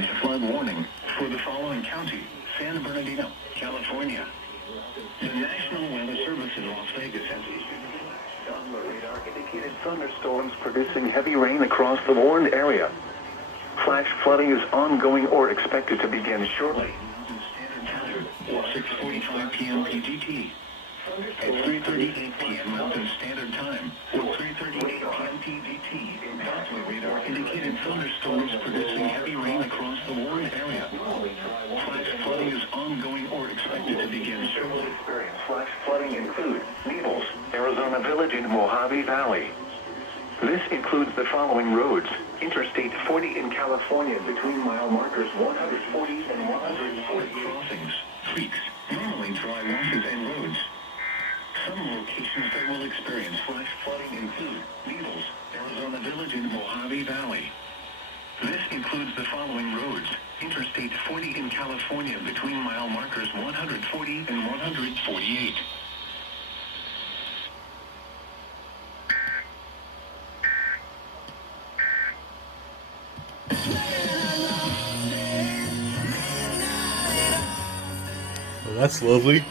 flash flood warning for the following county: San Bernardino, California. The National Weather Service in Las Vegas has issued on the radar indicated thunderstorms producing heavy rain across the warned area. Flash flooding is ongoing or expected to begin shortly. Standard Time, 6:45 p.m. PGT. At 3:38 p.m. Mountain Standard Time, or 3:38 p.m. PGT, Doppler radar indicated thunderstorms producing heavy rain across the warned area. Flash flooding is ongoing or expected to begin shortly. Flash flooding include Naples, Arizona Village, and Mohave Valley. This includes the following roads: Interstate 40 in California between mile markers 140 and 140. Crossings, creeks, normally dry washes, and roads. Some locations that will experience flash flooding include Naples, Arizona Village, and Mohave Valley. This includes the following roads: Interstate 40 in California between mile markers 140 and 148. Well, that's lovely.